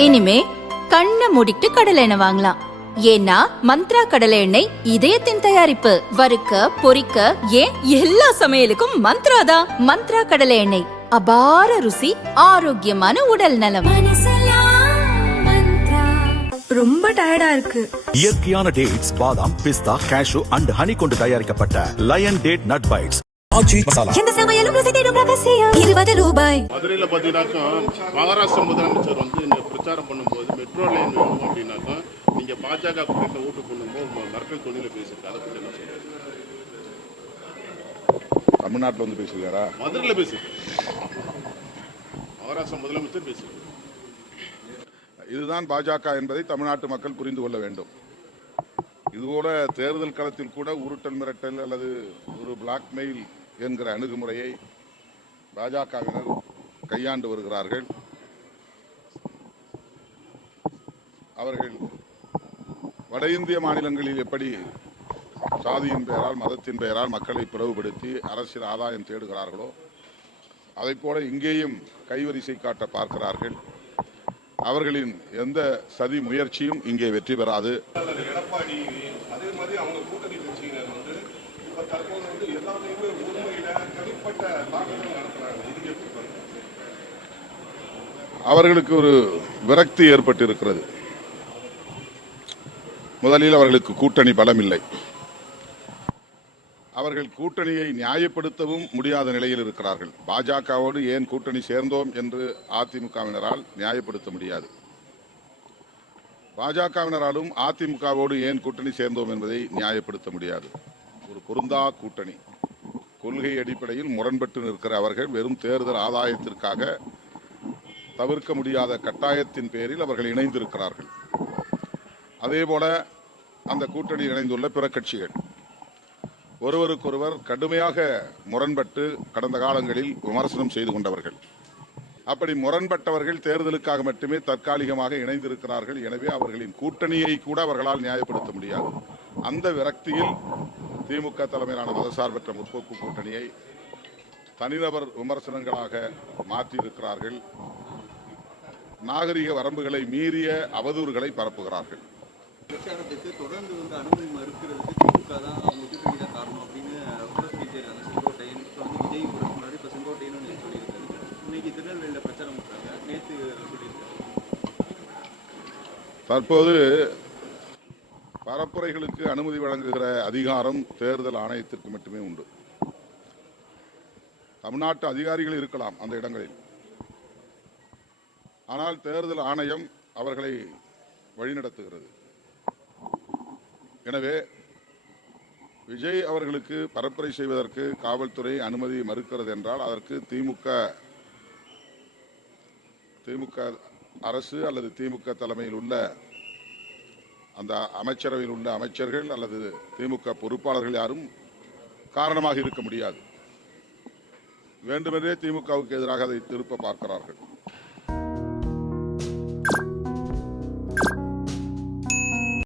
இனிமே கண்ணை மூடிட்டு கடலை எண்ணெய் வாங்கலாம். ஏன்னா மந்த்ரா கடலை எண்ணெய் இதயத்தின் தயாரிப்பு. வறுக்க பொரிக்க ஏன் எல்லா சமையலுக்கும் மந்த்ரா தான். மந்த்ரா கடலை எண்ணெய், அபார ருசி, ஆரோக்கியமான உடல் நலம். ரொம்ப டயர்டா இருக்கு. இயற்கையான டேட்ஸ், பாதாம், பிஸ்தா, கேஷு அண்ட் ஹனி கொண்டு தயாரிக்கப்பட்ட லயன் டேட் நட் பைட்ஸ். இந்த சமையலும் ருசி தேடும் ரகசியம். 20 ரூபாய். மதுரையில் பார்த்தீங்கன்னாக்கா மகாராஷ்டிரா முதலமைச்சர் பிரச்சாரம் பண்ணும்போது மெட்ரோ லைன் வேணும் அப்படின்னாக்கா நீங்க பாஜக கூட்டத்தில் ஓட்டு பண்ணும்போது மரக்கல் தொழில பேசியிருக்கு. அதை பற்றி என்ன சொல்றீங்க? தமிழ்நாட்டில் பேசியிருக்காரா? மதுரையில் பேசியிருக்கு. மகாராஷ்டிரா முதலமைச்சர் பேசியிருக்கு. இதுதான் பாஜக என்பதை தமிழ்நாட்டு மக்கள் புரிந்து கொள்ள வேண்டும். இதுபோல தேர்தல் களத்தில் கூட உருட்டல் மிரட்டல் அல்லது ஒரு பிளாக்மெயில் என்கிற அணுகுமுறையை பாஜகவினர் கையாண்டு வருகிறார்கள். அவர்கள் வட இந்திய மாநிலங்களில் எப்படி சாதியின் பெயரால் மதத்தின் பெயரால் மக்களை பிளவுபடுத்தி அரசியல் ஆதாயம் தேடுகிறார்களோ அதைப் போல இங்கேயும் கைவரிசை காட்ட பார்க்கிறார்கள். அவர்களின் எந்த சதி முயற்சியும் இங்கே வெற்றி பெறாது. எடப்பாடி அதே மாதிரி அவங்க கூட்டணி கட்சியினர் தற்போது எல்லாமே உண்மையில தனிப்பட்ட தாக்குதல் நடத்துறாங்க. அவர்களுக்கு ஒரு விரக்தி ஏற்பட்டிருக்கிறது. முதலில் அவர்களுக்கு கூட்டணி பலம் இல்லை. அவர்கள் கூட்டணியை நியாயப்படுத்தவும் முடியாத நிலையில் இருக்கிறார்கள். பாஜகவோடு ஏன் கூட்டணி சேர்ந்தோம் என்று அதிமுகவினரால் நியாயப்படுத்த முடியாது. பாஜகவினராலும் அதிமுகவோடு ஏன் கூட்டணி சேர்ந்தோம் என்பதை நியாயப்படுத்த முடியாது. ஒரு பொருந்தா கூட்டணி. கொள்கை அடிப்படையில் முரண்பட்டு நிற்கிற அவர்கள் வெறும் தேர்தல் ஆதாயத்திற்காக தவிர்க்க முடியாத கட்டாயத்தின் பேரில் அவர்கள் இணைந்திருக்கிறார்கள். அதேபோல அந்த கூட்டணியில் இணைந்துள்ள பிற கட்சிகள் ஒருவருக்கொருவர் கடுமையாக முரண்பட்டு கடந்த காலங்களில் விமர்சனம் செய்து கொண்டவர்கள். அப்படி முரண்பட்டவர்கள் தேர்தலுக்காக மட்டுமே தற்காலிகமாக இணைந்திருக்கிறார்கள். எனவே அவர்களின் கூட்டணியை கூட அவர்களால் நியாயப்படுத்த முடியாது. அந்த விரக்தியில் திமுக தலைமையிலான மதசார்பற்ற முற்போக்கு கூட்டணியை தனிநபர் விமர்சனங்களாக மாற்றியிருக்கிறார்கள். நாகரிக வரம்புகளை மீறிய அவதூறுகளை பரப்புகிறார்கள். பிரச்சாரத்துக்கு தொடர்ந்து அனுமதி மறுக்கிறதுக்கு திமுக தான் அவங்க கூட்டணி தான் காரணம் அப்படின்னு செங்கோட்டையன் விஜய் முன்னாடி இப்போ செங்கோட்டையன் சொல்லியிருக்காரு. இன்னைக்கு திருநெல்வேலியில் பிரச்சாரம் பண்றாங்க. நேற்று சொல்லியிருக்காரு. தற்போது பரப்புரைகளுக்கு அனுமதி வழங்குகிற அதிகாரம் தேர்தல் ஆணையத்திற்கு மட்டுமே உண்டு. தமிழ்நாட்டு அதிகாரிகள் இருக்கலாம் அந்த இடங்களில். ஆனால் தேர்தல் ஆணையம் அவர்களை வழிநடத்துகிறது. எனவே விஜய் அவர்களுக்கு பரப்புரை செய்வதற்கு காவல்துறை அனுமதி மறுக்கிறது என்றால் அதற்கு திமுக அரசு அல்லது திமுக தலைமையில் உள்ள அந்த அமைச்சரவையில் உள்ள அமைச்சர்கள் அல்லது திமுக பொறுப்பாளர்கள் யாரும் காரணமாக இருக்க முடியாது. வேண்டுமென்றே திமுகவுக்கு எதிராக அதை திருப்ப பார்க்கிறார்கள்.